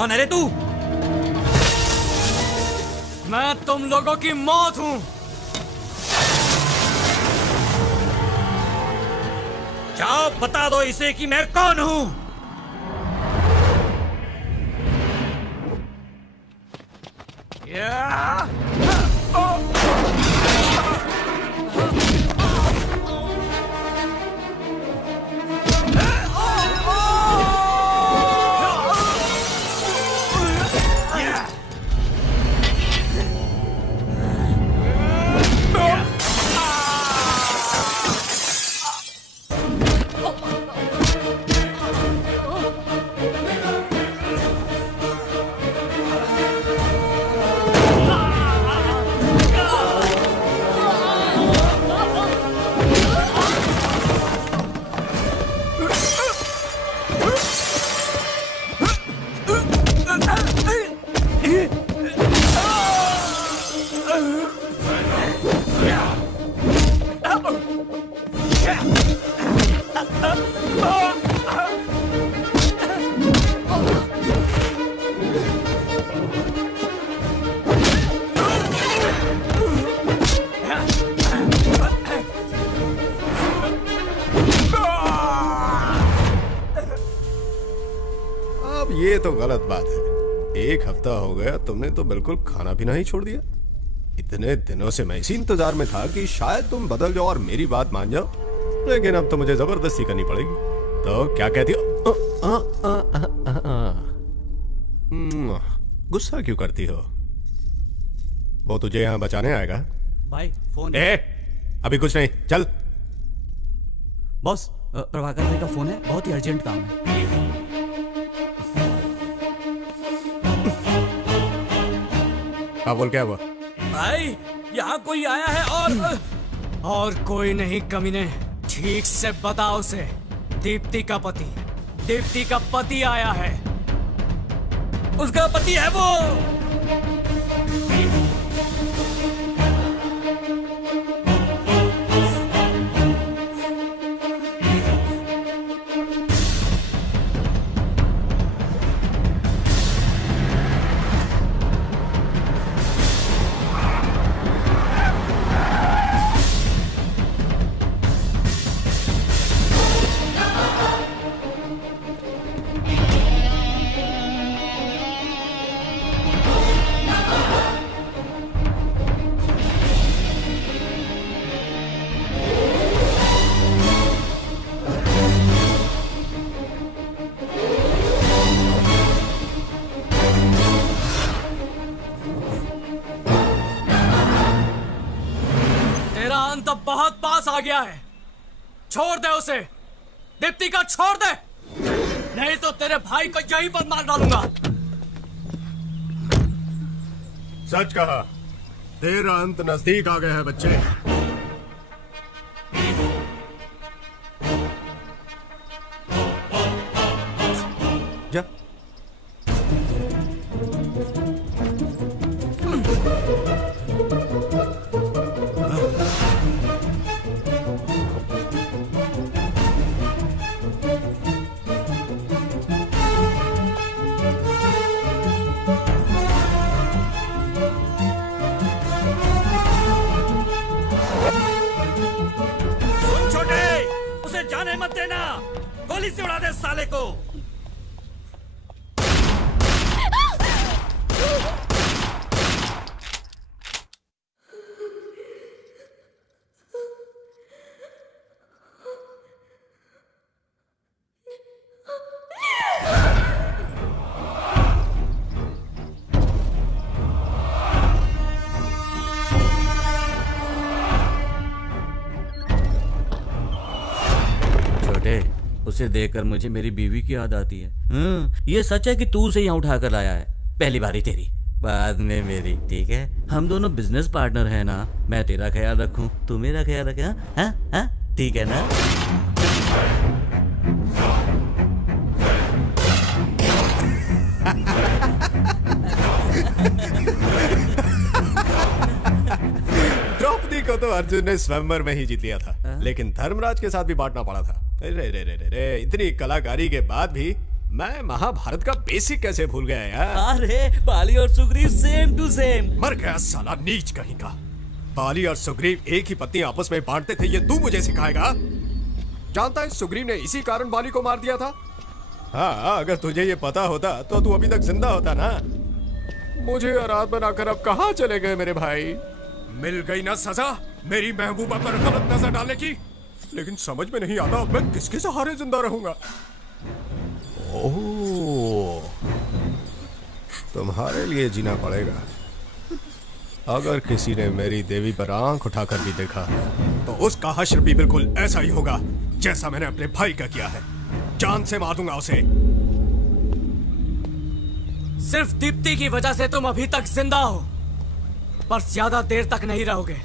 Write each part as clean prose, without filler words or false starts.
कौन है रे तू? मैं तुम लोगों की मौत हूं। जाओ बता दो इसे कि मैं कौन हूं। ये तो गलत बात है। एक हफ्ता हो गया तुमने तो बिल्कुल खाना पीना ही छोड़ दिया। इतने दिनों से मैं इसी इंतजार में था कि शायद तुम बदल जाओ और मेरी बात मान जाओ, लेकिन अब तो मुझे जबरदस्ती करनी पड़ेगी। तो क्या कहती हो? गुस्सा क्यों करती हो? वो तुझे यहाँ बचाने आएगा। भाई फोन। अभी कुछ नहीं, चल। बॉस, प्रभाकर भाई का फोन है, बहुत ही अर्जेंट काम है। हाँ बोल, क्या हुआ? भाई यहाँ कोई आया है और कोई नहीं कमीने। ठीक से बताओ उसे। दीप्ति का पति आया है। उसका पति है वो। अब बहुत पास आ गया है। छोड़ दे उसे। दीप्ति का छोड़ दे, नहीं तो तेरे भाई को यहीं पर मार डालूंगा। सच कहा, तेरा अंत नजदीक आ गया है बच्चे। जा। जाने मत देना, गोली से उड़ा दे साले को। उसे देखकर मुझे मेरी बीवी की याद आती है। ये सच है कि तू उसे यहाँ उठा कर लाया है? पहली बारी तेरी, बाद में मेरी, ठीक है? हम दोनों बिजनेस पार्टनर हैं ना। मैं तेरा ख्याल रखूं, तू मेरा ख्याल रखे। हाँ, ठीक है ना? द्रौपदी को तो अर्जुन ने स्वयंवर में ही जीत लिया था, लेकिन धर्मराज के साथ भी बांटना पड़ा था। रे रे रे रे रे, इतनी कलाकारी के बाद भी मैं महाभारत का बेसिक कैसे भूल गया यार? अरे बाली और सुग्रीव सेम टू सेम। मर गया साला नीच कहीं का। बाली और सुग्रीव एक ही पत्नी आपस में बांटते थे, ये तू मुझे सिखाएगा? जानता है सुग्रीव ने इसी कारण बाली को मार दिया था। हाँ, अगर तुझे ये पता होता तो तू अभी तक जिंदा होता ना। मुझे आराध बनाकर अब कहाँ चले गए मेरे भाई? मिल गई ना सजा मेरी महबूबा पर गलत नजर डालने की। लेकिन समझ में नहीं आता मैं किसके सहारे जिंदा रहूंगा। ओह, तुम्हारे लिए जीना पड़ेगा। अगर किसी ने मेरी देवी पर आंख उठाकर भी देखा तो उसका हश्र भी बिल्कुल ऐसा ही होगा जैसा मैंने अपने भाई का किया है। जान से मार दूंगा उसे। सिर्फ दीप्ति की वजह से तुम अभी तक जिंदा हो, पर ज्यादा देर तक नहीं रहोगे।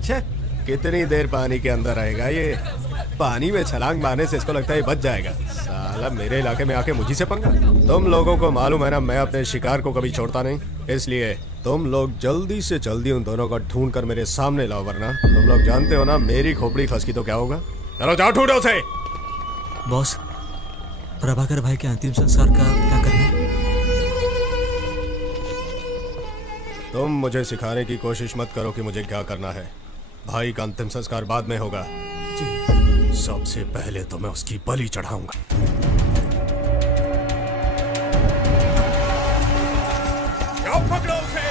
छे, कितनी देर पानी के अंदर रहेगा ये? पानी में छलांग मारने से इसको लगता है बच जाएगा। साला मेरे इलाके में आके मुझी से पंगा। तुम लोगों को मालूम है ना, मैं अपने शिकार को कभी छोड़ता नहीं। इसलिए तुम लोग जल्दी से जल्दी उन दोनों को ढूंढ कर मेरे सामने लाओ, वरना तुम लोग जानते हो ना मेरी खोपड़ी खसकी तो क्या होगा। चलो जाओ ढूंढो उसे। बॉस, प्रभाकर भाई के अंतिम संस्कार का क्या करना है? तुम मुझे सिखाने की कोशिश मत करो कि मुझे क्या करना है। भाई का अंतिम संस्कार बाद में होगा। सबसे पहले तो मैं उसकी बलि चढ़ाऊंगा। जाओ पकड़ो उसे।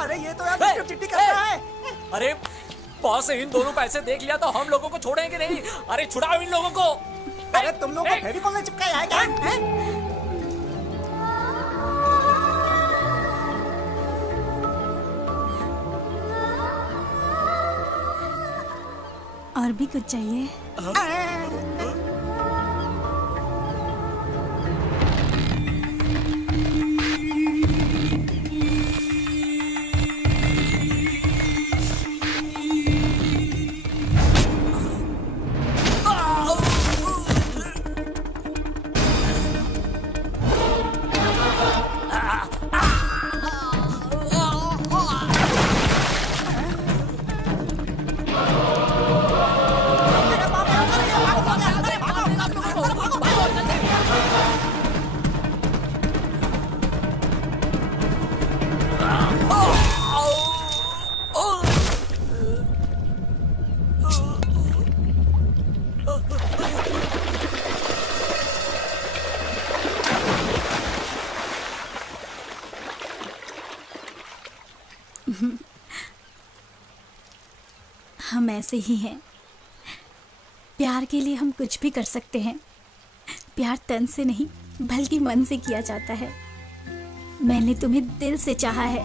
अरे ये तो यार चिट्टी चिट्टी कर रहा है। अरे बॉस इन दोनों को ऐसे देख लिया तो हम लोगों को छोड़ेंगे नहीं। अरे छुड़ाओ इन लोगों को। अरे तुम लोग को फेविकॉल ने चिपकाया है क्या? हैं? और भी कुछ चाहिए? हम ऐसे ही हैं। प्यार के लिए हम कुछ भी कर सकते हैं। प्यार तन से नहीं बल्कि मन से किया जाता है। मैंने तुम्हें दिल से चाहा है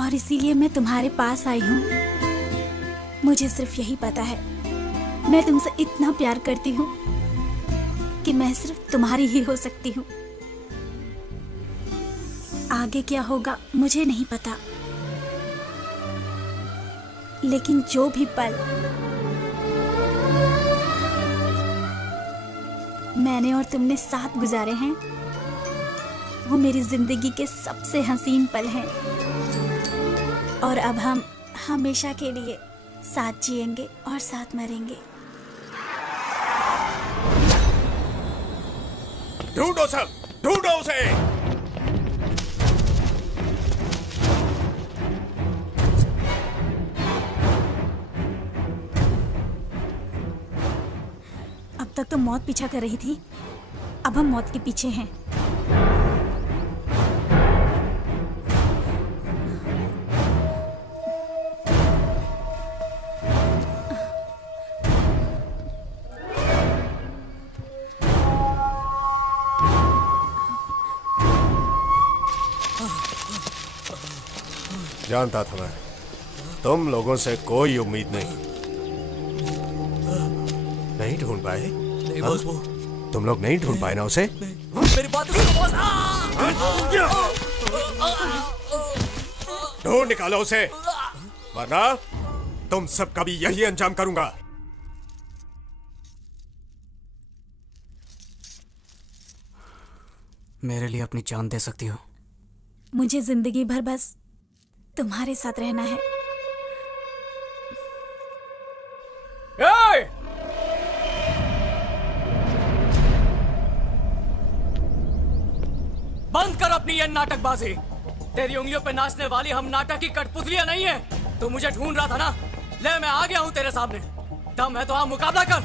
और इसीलिए मैं तुम्हारे पास आई हूँ। मुझे सिर्फ यही पता है, मैं तुमसे इतना प्यार करती हूँ कि मैं सिर्फ तुम्हारी ही हो सकती हूँ। आगे क्या होगा मुझे नहीं पता, लेकिन जो भी पल मैंने और तुमने साथ गुजारे हैं वो मेरी जिंदगी के सबसे हसीन पल हैं। और अब हम हमेशा के लिए साथ जिएंगे और साथ मरेंगे। ढूंढो सब, ढूंढो उसे। अब तक तो मौत पीछा कर रही थी, अब हम मौत के पीछे हैं। जानता था मैं, तुम लोगों से कोई उम्मीद नहीं। नहीं ढूंढ पाए? नहीं बॉस, वो तुम लोग नहीं ढूंढ पाए ना उसे? मेरी बात सुनो बॉस। ढूंढ निकालो उसे, वरना तुम सबका भी यही अंजाम करूंगा। मेरे लिए अपनी जान दे सकती हो। मुझे जिंदगी भर बस तुम्हारे साथ रहना है। ए! बंद कर अपनी ये नाटकबाजी। तेरी उंगलियों पे नाचने वाली हम नाटक की कठपुतलियां नहीं है। तू मुझे ढूंढ रहा था ना, ले मैं आ गया हूं तेरे सामने। दम है तो हाँ मुकाबला कर,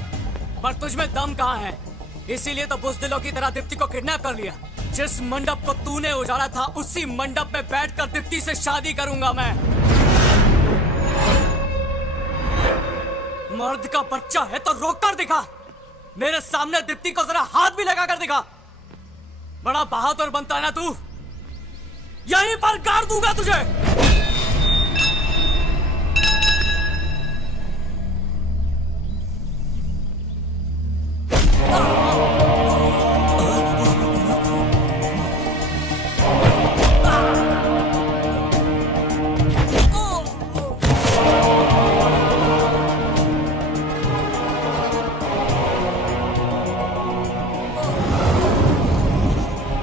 पर तुझमें दम कहाँ है? इसीलिए तो बुज़दिलों की तरह दीप्ति को किडनैप कर लिया। जिस मंडप को तूने उजाड़ा था उसी मंडप में बैठकर दीप्ति से शादी करूंगा मैं। मर्द का बच्चा है तो रोक कर दिखा। मेरे सामने दीप्ति को जरा हाथ भी लगा कर दिखा। बड़ा बहादुर बनता है ना तू, यहीं पर गाड़ दूंगा तुझे।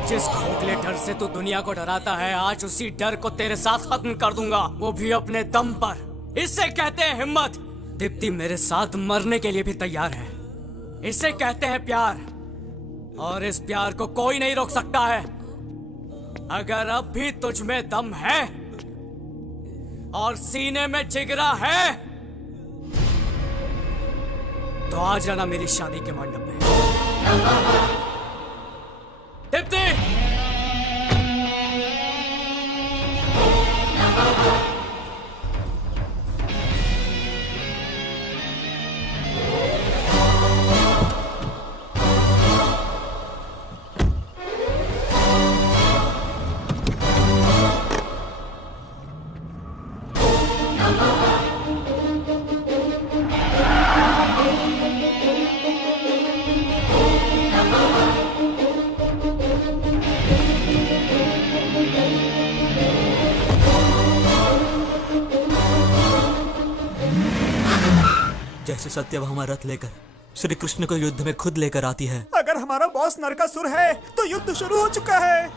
जिस खोखले डर से तू दुनिया को डराता है, आज उसी डर को तेरे साथ खत्म कर दूंगा, वो भी अपने दम पर। इससे कहते हैं हिम्मत। दीप्ति मेरे साथ मरने के लिए भी तैयार है। इसे कहते हैं प्यार, और इस प्यार को कोई नहीं रोक सकता है। अगर अब भी तुझ में दम है और सीने में जिगरा है तो आ जाना मेरी शादी के मंडप में। दीप्ति! जैसे सत्यभामा रथ लेकर श्री कृष्ण को युद्ध में खुद लेकर आती है। अगर हमारा बॉस नरकासुर है तो युद्ध शुरू हो चुका है।